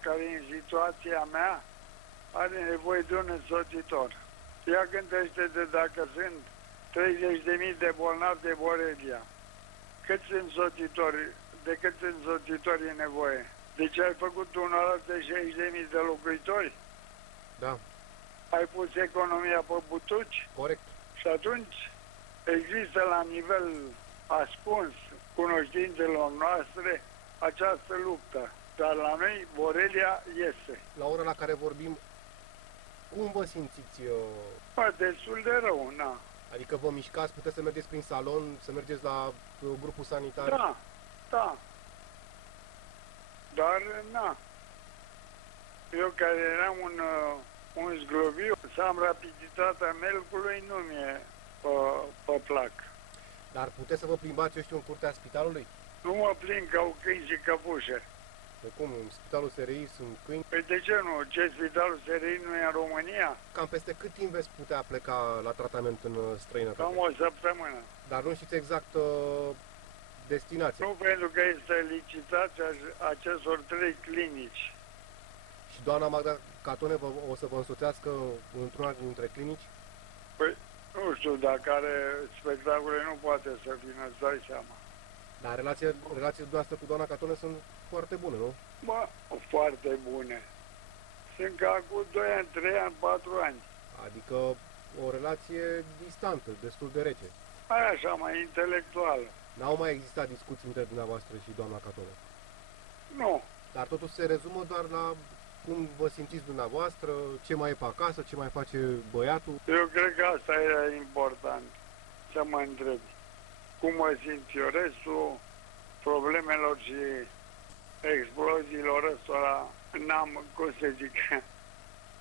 care în situația mea are nevoie de un însoțitor. Ea gândește de dacă sunt 30.000 de bolnavi de Borelia, de câți însoțitori e nevoie? Deci ai făcut un oraș de 60.000 de locuitori? Da. Ai pus economia pe butuci? Corect. Și atunci există la nivel ascuns cunoștințelor noastre această luptă. Dar la noi Borelia este. La ora la care vorbim, cum vă simțiți? Destul de rău, na. Adică vă mișcați, puteți să mergeți prin salon, să mergeți la grupul sanitar? Da, da. Dar, na. Eu care eram un zglobiu, să am rapiditatea melcului, nu mi-e pe plac. Dar puteți să vă plimbați, eu știu, în curtea spitalului? Nu mă plimb ca câini și căpușe. De cum? În spitalul SRI sunt câini? Păi de ce nu? Ce spitalul SRI nu e în România? Cam peste cât timp veți putea pleca la tratament în străinătate? Cam o săptămână. Dar nu știți exact destinația? Nu, pentru că este licitația acestor 3 clinici. Și doamna Magda Catone o să vă însoțească într-una dintre clinici? Păi, nu știu, dacă are spectacole, nu poate să vină, îți dai seama. Dar relațiile dumneavoastră cu doamna Catone sunt foarte bune, nu? Bă, foarte bune. Sunt ca cu 2 ani, 3 ani, 4 ani. Adică o relație distantă, destul de rece. Aia așa, mai intelectuală. N-au mai existat discuții între dumneavoastră și doamna Catone? Nu. Dar totul se rezumă doar la cum vă simțiți dumneavoastră, ce mai e pe acasă, ce mai face băiatul? Eu cred că asta e important, să mă întrebi. Cum mă simt eu, restul problemelor și exploziilor ăstora, n-am, cum să zic,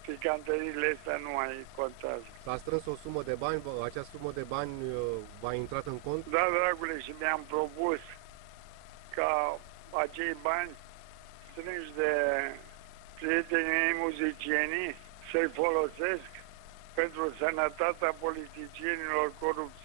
picanteriile astea nu mai contează. S-a strâns o sumă de bani, această sumă de bani v-a intrat în cont? Da, dragule, și mi-am propus ca acei bani strânși de prietenii mei muzicienii să-i folosesc pentru sănătatea politicienilor corupți.